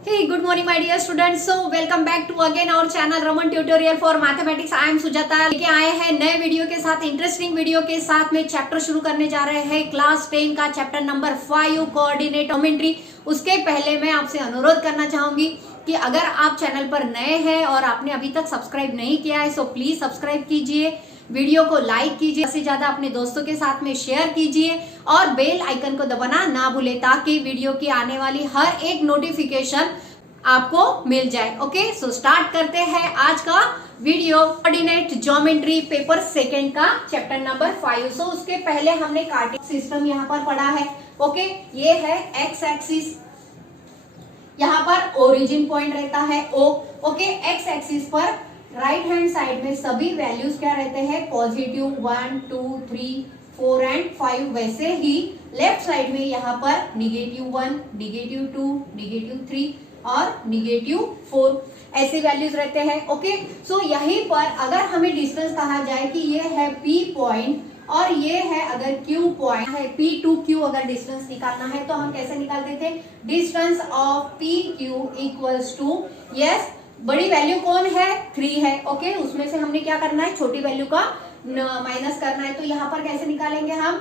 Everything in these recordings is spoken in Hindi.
Hey, good morning my dear students. So welcome back to again our channel Raman Tutorial for Mathematics. I am Sujata लेके आए हैं नए वीडियो के साथ, इंटरेस्टिंग वीडियो के साथ में चैप्टर शुरू करने जा रहे हैं क्लास 10 का चैप्टर नंबर 5 कोऑर्डिनेट ज्योमेट्री। उसके पहले मैं आपसे अनुरोध करना चाहूंगी कि अगर आप चैनल पर नए हैं और आपने अभी तक सब्सक्राइब नहीं किया है सो प्लीज सब्सक्राइब कीजिए, वीडियो को लाइक कीजिए, सबसे ज्यादा अपने दोस्तों के साथ में शेयर कीजिए और बेल आइकन को दबाना ना भूले ताकि वीडियो की आने वाली हर एक नोटिफिकेशन आपको मिल जाए। ओके, सो स्टार्ट करते हैं आज का video coordinate geometry paper second का चैप्टर नंबर 5। सो उसके पहले हमने कार्टेशियन सिस्टम यहाँ पर पढ़ा है। ओके, ये है एक्स एक्सिस, यहाँ पर ओरिजिन पॉइंट रहता है O। ओके, एक्स एक्सिस पर राइट हैंड साइड में सभी वैल्यूज क्या रहते हैं, पॉजिटिव 1 2 3 4 एंड 5। वैसे ही लेफ्ट साइड में यहाँ पर -1 -2 -3 और -4 ऐसे वैल्यूज रहते हैं। ओके, सो यहीं पर अगर हमें डिस्टेंस कहा जाए कि ये है P पॉइंट और ये है अगर Q पॉइंट है, P टू Q अगर डिस्टेंस निकालना है तो हम कैसे निकालते थे, distance of PQ equals to, yes बड़ी वैल्यू कौन है, 3 है। ओके, उसमें से हमने क्या करना है, छोटी वैल्यू का माइनस करना है। तो यहाँ पर कैसे निकालेंगे हम,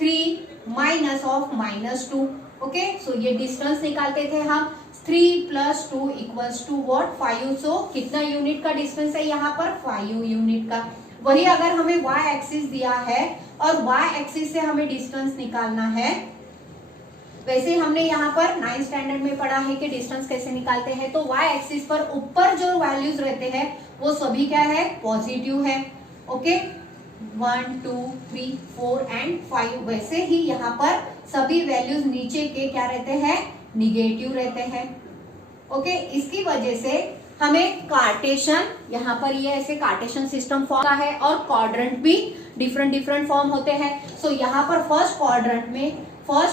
3 माइनस ऑफ -2। ओके, सो ये डिस्टेंस निकालते थे हम, 3 + 2 इक्वल्स टू व्हाट, 5। सो कितना यूनिट का डिस्टेंस है यहाँ पर, 5 यूनिट का। वही अगर हमें y एक्सिस दिया है और y एक्सिस से हमें डिस्टेंस निकालना है, वैसे हमने यहाँ पर 9th स्टैंडर्ड में पढ़ा है कि डिस्टेंस कैसे निकालते हैं। तो y एक्सिस पर ऊपर जो वैल्यूज रहते हैं वो सभी क्या है, पॉजिटिव है। Okay, 1 2 3 4 and 5। वैसे ही यहाँ पर सभी वैल्यूज नीचे के क्या रहते हैं, निगेटिव रहते हैं। ओके, इसकी वजह से हमें कार्टेशियन, यहाँ पर ये ऐसे कार्टेशियन सिस्टम फॉर्म का है और क्वाड्रेंट भी डिफरेंट फॉर्म होते हैं। सो यहाँ पर फर्स्ट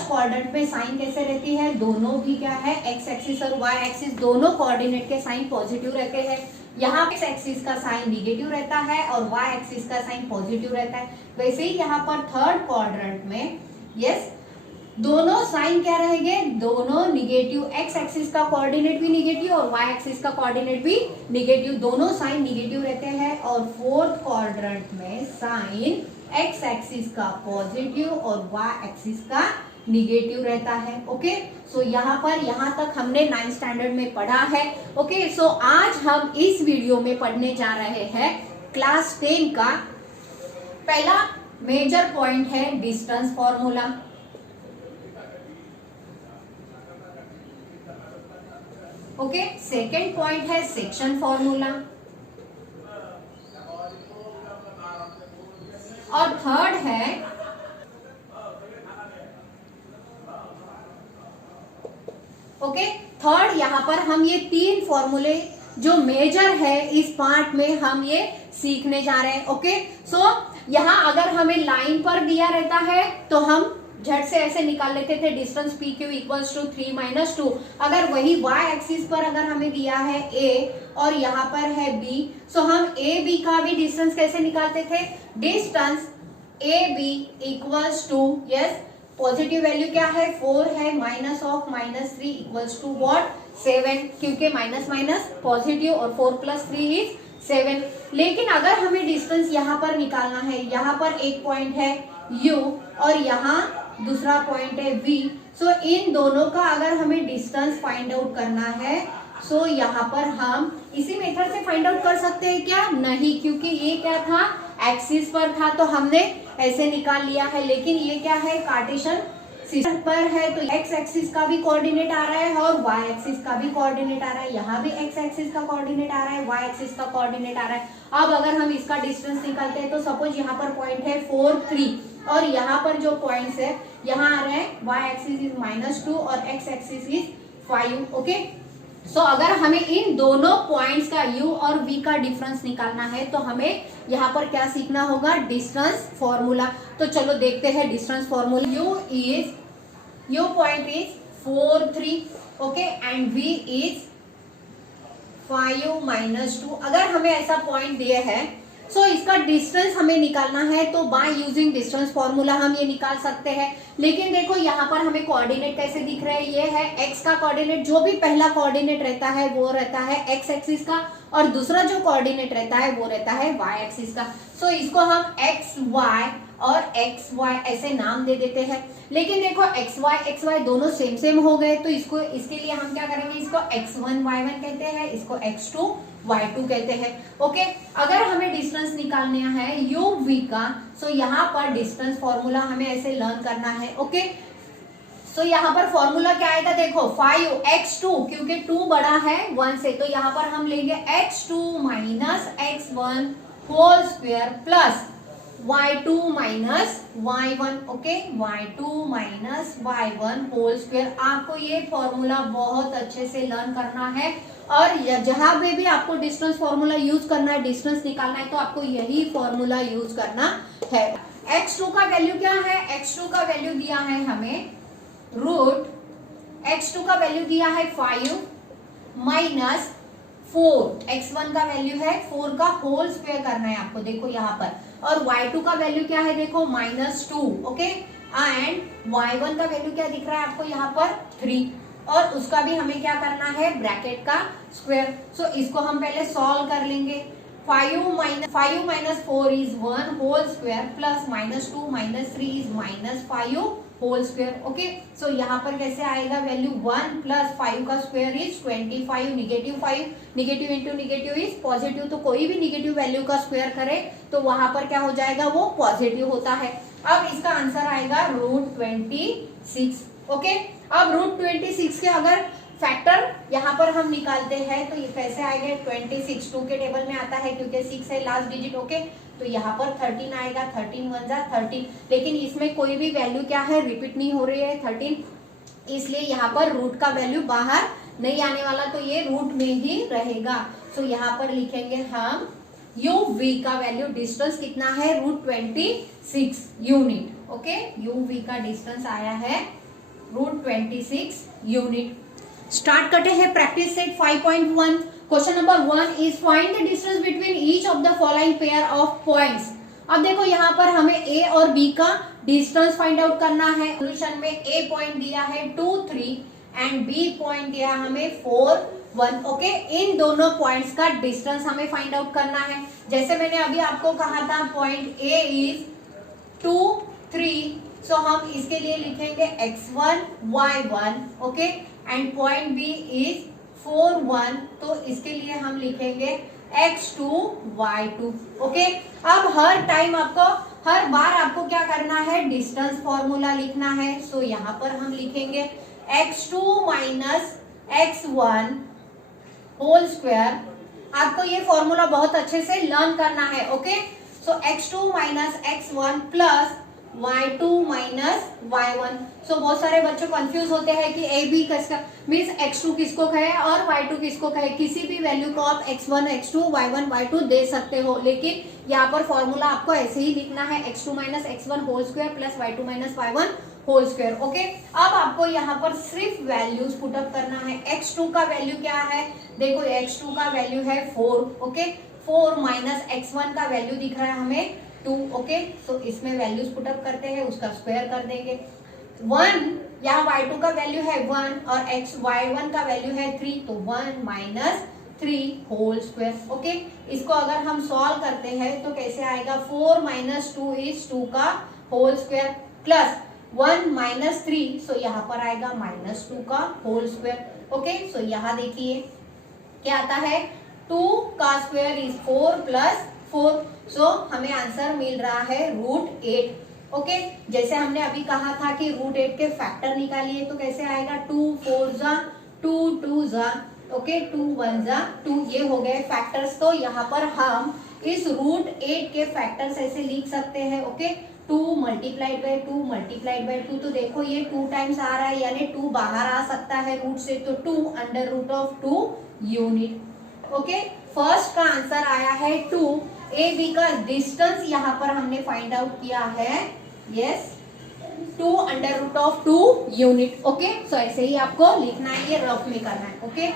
क्वाड्रेंट में साइन कैसे रहती है, दोनों भी क्या है, एक्स एक्सिस और वाई एक्सिस दोनों कोऑर्डिनेट के साइन पॉजिटिव रहते हैं। यहाँ एक्स एक्सिस का साइन निगेटिव रहता है और वाई एक्सिस का साइन पॉजिटिव रहता है। वैसे ही यहाँ पर थर्ड क्वाड्रेंट में यस दोनों साइन क्या रहेंगे, दोनों निगेटिव, एक्स एक्सिस का कोऑर्डिनेट भी निगेटिव और वाई एक्सिस का कोऑर्डिनेट भी निगेटिव, दोनों साइन निगेटिव रहते हैं। और फोर्थ क्वाड्रेंट में साइन एक्स एक्सिस का पॉजिटिव और वाई एक्सिस का निगेटिव रहता है। ओके, सो यहाँ पर यहाँ तक हमने 9th स्टैंडर्ड में पढ़ा है। ओके, सो आज हम इस वीडियो में पढ़ने जा रहे हैं क्लास 10 का पहला मेजर पॉइंट है distance formula. Okay, second point है सेक्शन फॉर्मूला और थर्ड है थर्ड यहाँ पर हम ये 3 फॉर्मूले जो मेजर है इस पार्ट में हम ये सीखने जा रहे हैं। ओके, सो यहाँ अगर हमें लाइन पर दिया रहता है तो हम झट से ऐसे निकाल लेते थे, डिस्टेंस PQ इक्वल्स टू 3 - 2। अगर वही y एक्सिस पर अगर हमें दिया है A और यहाँ पर है B, सो हम AB का भी डिस्टेंस कैसे निकालते थे, distance AB equals to, yes positive value क्या है, 4 है, minus of -3 equals to what, 7, क्योंकि माइनस माइनस पॉजिटिव और 4 + 3 इज 7। लेकिन अगर हमें डिस्टेंस यहाँ पर निकालना है, यहाँ पर एक पॉइंट है U और यहाँ दूसरा पॉइंट है V, सो इन दोनों का अगर हमें डिस्टेंस फाइंड आउट करना है सो यहाँ पर हम इसी मेथड से फाइंड आउट कर सकते हैं क्या, नहीं, क्योंकि ये क्या था, एक्सिस पर था तो हमने ऐसे निकाल लिया है। लेकिन ये क्या है, कार्टेशियन सिस्टम पर है तो एक्स एक्सिस का भी कोऑर्डिनेट आ रहा है और वाई एक्सिस का भी कोऑर्डिनेट आ रहा है, यहाँ भी एक्स एक्सिस का कोऑर्डिनेट आ रहा है, वाई एक्सिस का कोऑर्डिनेट आ रहा है। अब अगर हम इसका डिस्टेंस निकालते हैं तो सपोज यहाँ पर पॉइंट है 4 3 और यहाँ पर जो पॉइंट्स है यहाँ आ रहे हैं, वाई एक्सिस इज -2 और एक्स एक्सिस इज 5। ओके, सो अगर हमें इन दोनों पॉइंट्स का U और V का डिफरेंस निकालना है तो हमें यहाँ पर क्या सीखना होगा, डिस्टेंस फॉर्मूला। तो चलो देखते हैं distance formula. U point is 4 3, okay, and V is 5 - 2। अगर हमें ऐसा पॉइंट दिए है सो इसका डिस्टेंस हमें निकालना है, तो बाय यूजिंग डिस्टेंस फॉर्मूला हम ये निकाल सकते हैं। लेकिन देखो यहाँ पर हमें कोऑर्डिनेट कैसे दिख रहे हैं, ये है एक्स का कोऑर्डिनेट, जो भी पहला कोऑर्डिनेट रहता है वो रहता है एक्स एक्सिस का, और दूसरा जो कोऑर्डिनेट रहता है वो रहता है वाई एक्सिस का। सो इसको हम एक्स वाई और एक्स वाई ऐसे नाम दे देते हैं। लेकिन देखो एक्स वाई दोनों सेम सेम हो गए, तो इसको इसके लिए हम क्या करेंगे, इसको x1 y1 कहते हैं, इसको x2 y2 कहते हैं। ओके, अगर हमें डिस्टेंस निकालना है यू वी का, सो यहाँ पर डिस्टेंस फॉर्मूला हमें ऐसे लर्न करना है। ओके, सो यहाँ पर फॉर्मूला क्या आएगा, देखो 5x2, क्योंकि 2 बड़ा है 1 से, तो यहाँ पर हम लेंगे x2 minus x1 whole square plus y2 minus y1। Okay, y2 minus y1 whole square. आपको ये फॉर्मूला बहुत अच्छे से लर्न करना है, और जहां पे भी आपको डिस्टेंस फॉर्मूला यूज करना है, डिस्टेंस निकालना है, तो आपको यही फॉर्मूला यूज करना है। x2 का वैल्यू क्या है, x2 का वैल्यू दिया है हमें रूट, x2 का वैल्यू दिया है 5 माइनस 4, x1 का वैल्यू है 4 का होल स्क्वायर करना है आपको, देखो यहाँ पर, और y2 का वैल्यू क्या है, देखो -2। ओके, एंड y1 का वैल्यू क्या दिख रहा है आपको यहाँ पर 3, और उसका भी हमें क्या करना है, ब्रैकेट का स्क्वायर। सो इसको हम पहले सॉल्व कर लेंगे। 5 minus 4 is 1 whole square plus -2 minus 3 is -5 whole square. Okay, so यहाँ पर कैसे आएगा वैल्यू, 1 प्लस 5 का square is 25, negative 5, negative into negative is positive, तो कोई भी निगेटिव वैल्यू का स्क्वायर करे तो वहां पर क्या हो जाएगा, वो पॉजिटिव होता है। अब इसका आंसर आएगा √26। ओके, अब √26 के अगर फैक्टर यहाँ पर हम निकालते हैं तो ये कैसे आएगा, 26 2 के टेबल में आता है, क्योंकि 6 है लास्ट डिजिट। ओके, तो यहाँ पर 13 आएगा, 13 1 जा 13, लेकिन इसमें कोई भी वैल्यू क्या है, रिपीट नहीं हो रही है 13, इसलिए यहाँ पर रूट का वैल्यू बाहर नहीं आने वाला, तो ये रूट में ही रहेगा। सो यहाँ पर लिखेंगे हम यू वी का वैल्यू, डिस्टेंस कितना है, √26 यूनिट। ओके, यू वी का डिस्टेंस आया है √26 यूनिट। स्टार्ट करते हैं practice set 5.1। Question number 1 is find the distance between each of the following pair of points. अब देखो यहाँ पर हमें ए और बी का डिस्टेंस फाइंड आउट करना है। सोल्यूशन में ए पॉइंट दिया है 2 3 एंड बी पॉइंट दिया हमें 4 1। ओके, इन दोनों पॉइंट्स का डिस्टेंस हमें फाइंड आउट करना है। जैसे मैंने अभी आपको कहा था पॉइंट ए इज 2 3, सो हम इसके लिए लिखेंगे x1 y1। Okay, and point B is 4 1, तो इसके लिए हम लिखेंगे x2 y2। ओके, अब हर टाइम आपको, हर बार आपको क्या करना है, डिस्टेंस फॉर्मूला लिखना है। सो यहाँ पर हम लिखेंगे x2 minus x1 whole square. आपको ये फॉर्मूला बहुत अच्छे से लर्न करना है। ओके, सो x2 minus x1 plus y2 minus y1। सो बहुत सारे बच्चों कंफ्यूज होते हैं कि ए बी किसका मीन्स x2 किसको कहे और y2 किसको कहे। किसी भी वैल्यू को आप x1 x2 y1 y2 दे सकते हो, लेकिन यहाँ पर फॉर्मूला आपको ऐसे ही लिखना है, x2 minus x1 whole square plus y2 minus y1 whole square. Okay, अब आपको यहाँ पर सिर्फ वैल्यूज पुटअप करना है। x2 का वैल्यू क्या है, देखो x2 का वैल्यू है 4। ओके, 4 माइनस x1 का वैल्यू दिख रहा है हमें 2। ओके, सो इसमें वैल्यूज पुटअप करते हैं, उसका स्क्वायर कर देंगे। 1 यहाँ y2 का वैल्यू है 1 और y1 का वैल्यू है 3, तो 1 माइनस 3 होल स्क्वायर। ओके, इसको अगर हम सॉल्व करते हैं तो कैसे आएगा, 4 माइनस 2 इज 2 का होल स्क्वायर प्लस 1 माइनस 3, सो यहाँ पर आएगा -2 का होल स्क्वायर। ओके, सो यहाँ देखिए क्या आता है, 2 का स्क्वायर इज 4 प्लस 4, सो हमें आंसर मिल रहा है √8। ओके, जैसे हमने अभी कहा था कि √8 के फैक्टर निकालिए, तो कैसे आएगा, 2 4 जा 2 2 जा, ओके 2 1 जा 2, ये हो गए फैक्टर्स। तो यहाँ पर हम इस √8 के फैक्टर्स ऐसे लिख सकते हैं। Okay, 2 multiplied by 2 multiplied by 2, तो देखो ये 2 टाइम्स आ रहा है, यानी 2 बाहर आ सकता है रूट से, तो 2 √2 यूनिट। ओके, फर्स्ट का आंसर आया है 2। ए बी का डिस्टेंस यहाँ पर हमने फाइंड आउट किया है, यस 2 √2 यूनिट। ओके, सो ऐसे ही आपको लिखना है, ये रफ में करना है। Okay,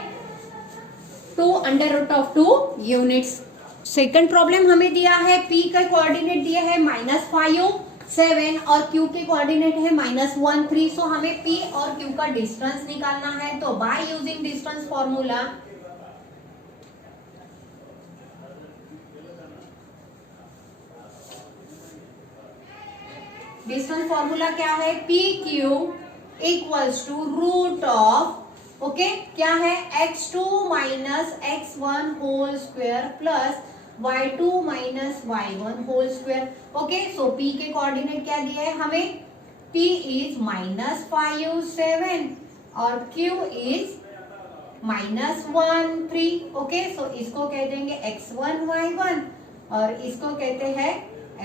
2 √2 units. सेकंड प्रॉब्लम हमें दिया है p का कोऑर्डिनेट दिया है -5 7 और q के कोऑर्डिनेट है -1 3। सो हमें p और q का डिस्टेंस निकालना है। तो by using distance formula distance formula क्या है, PQ equals to root of okay क्या है x2 minus x1 whole square plus y2 minus y1 whole square. Okay so p के कोऑर्डिनेट क्या दिया है हमें, p इज -5 7 और q इज -1 3। ओके सो इसको कह देंगे x1 y1 और इसको कहते हैं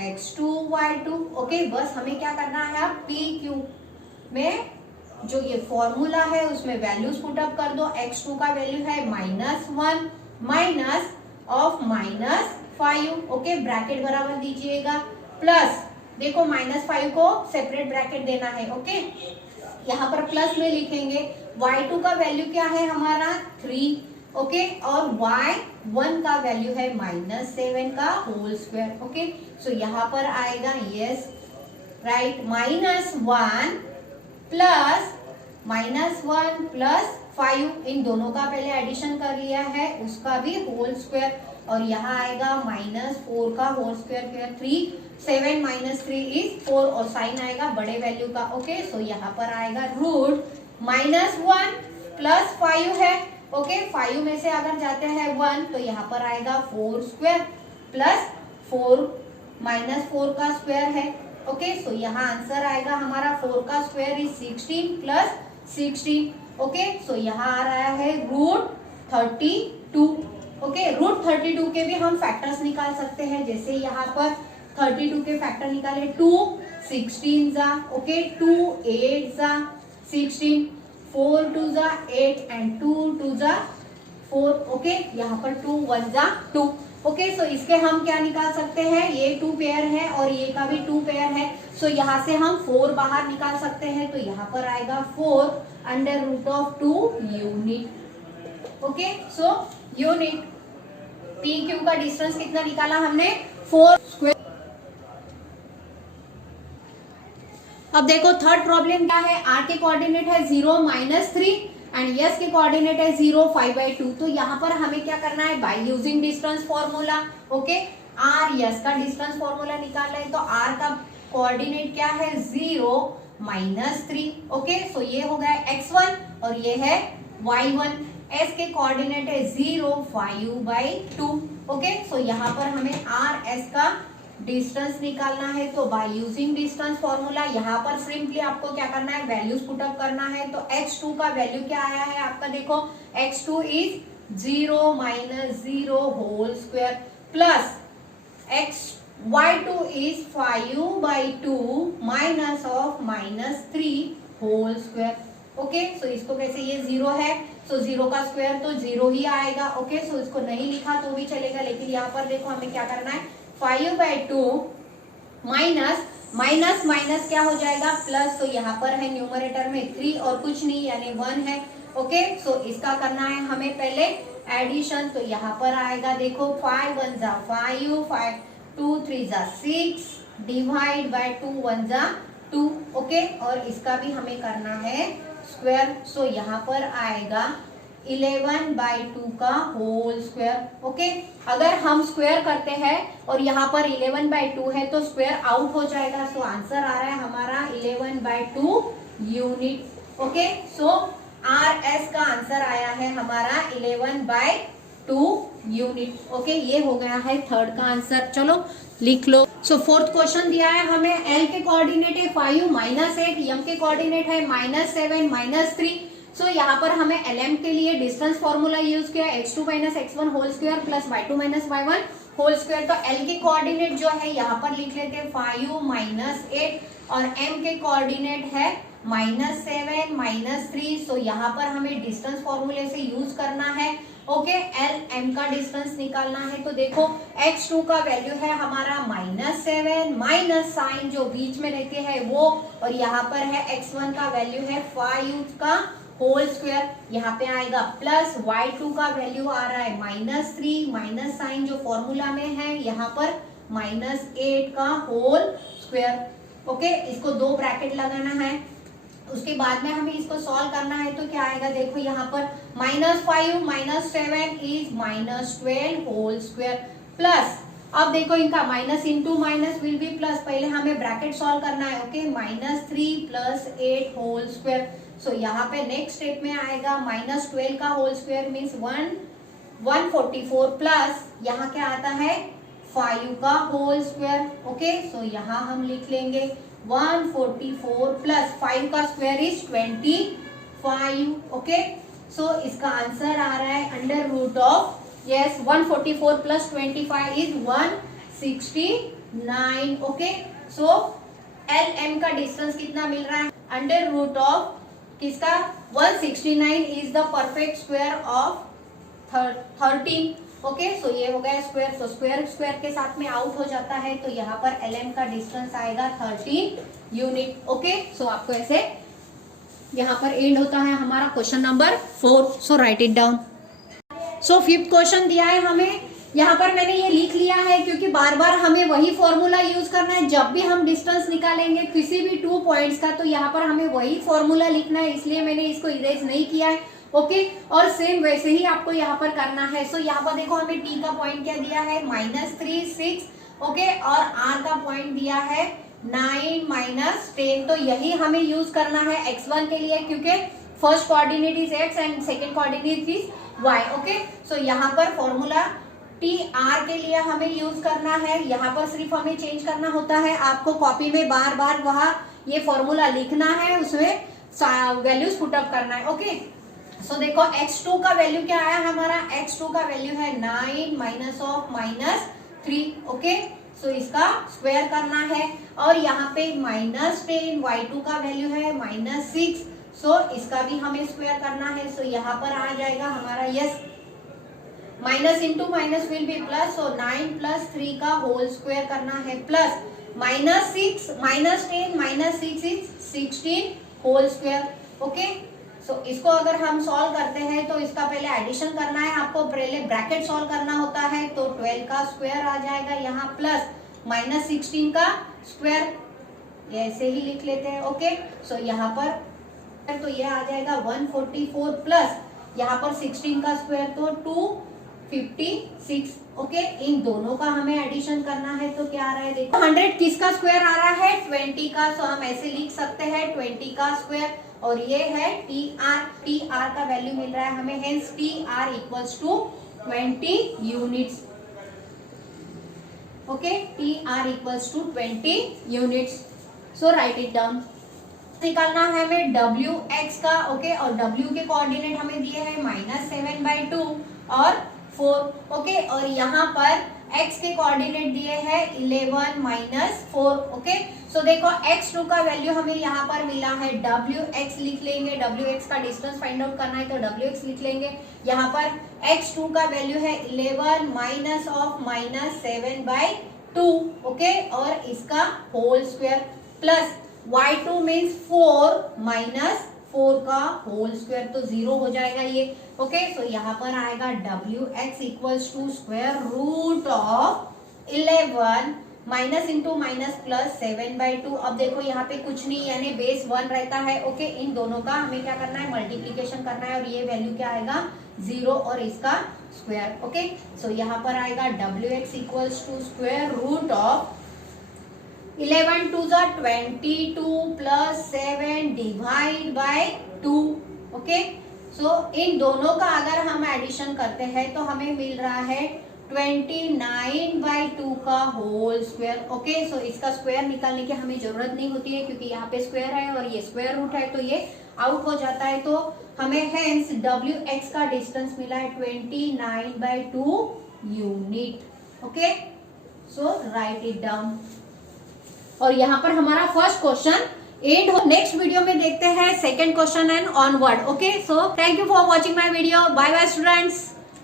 x2 y2। ओके बस हमें क्या करना है, अब PQ में जो ये फॉर्मूला है उसमें वैल्यूज पुट अप कर दो। x2 का वैल्यू है -1 माइनस ऑफ -5 ओके ब्रैकेट बराबर दीजिएगा प्लस देखो -5 को सेपरेट ब्रैकेट देना है। ओके यहाँ पर प्लस में लिखेंगे। y2 का वैल्यू क्या है हमारा 3 ओके और y1 का वैल्यू है -7 का होल स्क्वायर। ओके सो यहाँ पर आएगा यस राइट -1 प्लस 5 इन दोनों का पहले एडिशन कर लिया है उसका भी होल स्क्वायर और यहाँ आएगा -4 का होल स्क्वायर 3 7 -3 इज 4 और साइन आएगा बड़े वैल्यू का। ओके सो यहाँ पर आएगा रूट -1 प्लस 5 है। ओके 5 में से अगर जाते हैं 1 तो यहाँ पर आएगा 4 स्क्वायर प्लस 4 -4 का स्क्वायर है। ओके सो यहाँ आंसर आएगा हमारा 4 का square is 16 plus 16। Okay so यहाँ आ रहा है रूट 32। ओके रूट 32 के भी हम फैक्टर्स निकाल सकते हैं। जैसे यहाँ पर 32 के फैक्टर निकाले 2 16 जा ओके 2 8 जा 16 4 2 जा 8 एंड 2 2 जा 4। ओके यहाँ पर 2 1 जा 2। ओके सो इसके हम क्या निकाल सकते हैं, ये 2 पेयर है और ये का भी 2 पेयर है। सो यहाँ से हम 4 बाहर निकाल सकते हैं तो यहाँ पर आएगा 4 under root of 2 unit. Okay so unit PQ का डिस्टेंस कितना निकाला हमने 4 स्क्वायर। अब देखो थर्ड प्रॉब्लम क्या है, R के कोऑर्डिनेट है 0 -3 एंड यस के कोऑर्डिनेट है 0 5/2। तो यहाँ पर हमें क्या करना है, bye using distance formula. Okay R yes का डिस्टेंस फॉर्मूला निकालना है तो R का कोऑर्डिनेट क्या है 0 -3। ओके सो ये हो गया x1 और ये है y1। S के कोऑर्डिनेट है 0 5/2। ओके सो यहाँ पर हमें RS का डिस्टेंस निकालना है तो बाय यूजिंग डिस्टेंस फॉर्मूला यहाँ पर सिंपली आपको क्या करना है, वैल्यूज पुट अप करना है। तो x2 का वैल्यू क्या आया है आपका, देखो x2 is 0 -0 whole square plus y2 is 5/2 minus of -3 whole square. Okay so इसको कैसे, ये 0 है सो 0 का स्क्वायर तो 0 ही आएगा। ओके सो इसको नहीं लिखा तो भी चलेगा लेकिन यहाँ पर देखो हमें क्या करना है, 5/2 माइनस क्या हो जाएगा प्लस। तो यहाँ पर है न्यूमरेटर में 3 और कुछ नहीं यानी 1 है। ओके सो इसका करना है हमें पहले एडिशन। तो यहाँ पर आएगा देखो 5 1 जा 5 5 2 3 जा 6 डिवाइड बाय 2 1 जा 2। ओके और इसका भी हमें करना है स्क्वायर। सो यहाँ पर आएगा 11/2 का होल स्क्वायर। ओके अगर हम स्क्वायर करते हैं और यहाँ पर 11/2 है तो स्क्वायर आउट हो जाएगा। सो आंसर आ रहा है हमारा 11/2 यूनिट। ओके सो RS का आंसर आया है हमारा 11/2 यूनिट। ओके ये हो गया है थर्ड का आंसर, चलो लिख लो। सो फोर्थ क्वेश्चन दिया है हमें, L के कोऑर्डिनेट है 5 -8, M के कोऑर्डिनेट है -7 -3। सो यहाँ पर हमें LM के लिए डिस्टेंस फॉर्मूला यूज किया x2 - x1 whole square plus y2 - y1 whole square. तो L के कोऑर्डिनेट जो है यहाँ पर लिख लेते हैं 5 -8 और M के कोऑर्डिनेट है -7 -3। सो यहाँ पर हमें डिस्टेंस फॉर्मूले से यूज करना है। ओके LM का डिस्टेंस निकालना है तो देखो x2 का वैल्यू है हमारा -7 माइनस साइन जो बीच में रहते हैं वो, और यहाँ पर है x1 का वैल्यू है 5 का होल स्क्वायर, यहाँ पे आएगा प्लस y2 का वैल्यू आ रहा है -3, माइनस साइन जो फॉर्मूला में है यहाँ पर -8 का होल स्क्वायर। ओके, इसको 2 ब्रैकेट लगाना है। उसके बाद में हमें इसको सॉल्व करना है तो क्या आएगा, देखो यहाँ पर -5 - 7 इज -12 होल स्क्वायर प्लस, अब देखो इनका minus into minus will be plus, पहले हमें ब्रैकेट सॉल्व करना है। Okay, -3 + 8 whole square. सो यहाँ पे नेक्स्ट स्टेप में आएगा -12 का होल स्क्वायर मीन्स 144 प्लस यहाँ क्या आता है 5 का होल स्क्वायर। ओके, सो यहाँ हम लिख लेंगे 144 प्लस 5 का स्क्वायर इज 25। ओके, सो इसका आंसर आ रहा है under root of 144 plus 25 is 169। Okay, so LM का डिस्टेंस कितना मिल रहा है, अंडर रूट ऑफ किसका 169 is the perfect square of 13। Okay, so ये हो गया स्क्वायर, सो स्क्वायर स्क्वायर के साथ में आउट हो जाता है तो यहाँ पर LM का डिस्टेंस आएगा 13 यूनिट। ओके, सो आपको ऐसे यहाँ पर एंड होता है हमारा question number 4। So write it down. So 5th question दिया है हमें, यहाँ पर मैंने ये लिख लिया है क्योंकि बार बार हमें वही फॉर्मूला यूज करना है जब भी हम डिस्टेंस निकालेंगे किसी भी 2 पॉइंट्स का, तो यहाँ पर हमें वही फॉर्मूला लिखना है, इसलिए मैंने इसको इरेज नहीं किया है। ओके, और सेम वैसे ही आपको यहाँ पर करना है। सो यहाँ पर देखो हमें टी का पॉइंट क्या दिया है -3 6। ओके, और आर का पॉइंट दिया है 9 - 10, तो यही हमें यूज करना है x1 के लिए क्योंकि first coordinate is x and second coordinate is y। Okay, so यहाँ पर फॉर्मूला TR के लिए हमें यूज करना है, यहाँ पर सिर्फ हमें चेंज करना होता है। आपको कॉपी में बार बार वहाँ ये फॉर्मूला लिखना है, उसमें वैल्यूज पुटअप करना है। ओके, सो देखो x2 का वैल्यू क्या आया हमारा, x2 का वैल्यू है 9 - 3। ओके, सो इसका स्क्वायर करना है और यहाँ पे -10 y2 का वैल्यू है -6, सो इसका भी हमें स्क्वायर करना है। सो यहाँ पर आ जाएगा हमारा yes, minus into minus will be plus, so 9 + 3 का होल स्क्वायर करना है plus -6 -10 -6 is 16 whole square. Okay, so इसको अगर हम सॉल्व करते हैं तो इसका पहले एडिशन करना है, आपको पहले ब्रैकेट सॉल्व करना होता है, तो 12 का स्क्वायर आ जाएगा यहाँ प्लस -16 का स्क्वायर, ऐसे ही लिख लेते हैं। ओके, सो यहाँ पर तो ये आ जाएगा 144 प्लस यहाँ पर 16 का स्क्वायर तो 256। ओके, इन दोनों का हमें एडिशन करना है तो क्या आ रहा है देखो 100 किसका स्क्वायर आ रहा है 20 का, सो हम ऐसे लिख सकते हैं 20 का स्क्वायर, और ये है TR का वैल्यू मिल रहा है हमें, hence TR = 20 units. Okay, TR = 20 units. So write it down. निकालना है हमें WX का। ओके, और W के कोऑर्डिनेट हमें दिए हैं -7/2 और 4। ओके, और यहाँ पर X के कोऑर्डिनेट दिए हैं 11 - 4। ओके, सो देखो x2 का वैल्यू हमें यहाँ पर मिला है, WX लिख लेंगे, WX का डिस्टेंस फाइंड आउट करना है तो WX लिख लेंगे। यहाँ पर x2 का वैल्यू है 11 - 7/2। ओके, और इसका whole square plus y2 means 4 - 4 का होल स्क्वायर, तो 0 हो जाएगा ये। ओके, सो यहाँ पर आएगा WX = square root of 11 minus into minus plus 7/2। अब देखो यहाँ पे कुछ नहीं यानी बेस 1 रहता है। ओके, इन दोनों का हमें क्या करना है मल्टीप्लीकेशन करना है, और ये वैल्यू क्या आएगा 0 और इसका स्क्वायर। ओके, सो यहाँ पर आएगा WX = square root of 11 2 = 22 plus 7 divide by 2। Okay, so इन दोनों का अगर हम एडिशन करते हैं तो हमें मिल रहा है 29/2 का होल स्क्वायर। ओके, सो इसका स्क्वायर निकालने की हमें जरूरत नहीं होती है क्योंकि यहाँ पे स्क्वायर है और ये स्क्वायर रूट है तो ये आउट हो जाता है, तो हमें हेंस WX का डिस्टेंस मिला है 29/2 unit. Okay, so write it down. और यहाँ पर हमारा फर्स्ट क्वेश्चन एंड हो। नेक्स्ट वीडियो में देखते हैं second question and onward. Okay, so thank you for watching my video. Bye bye students.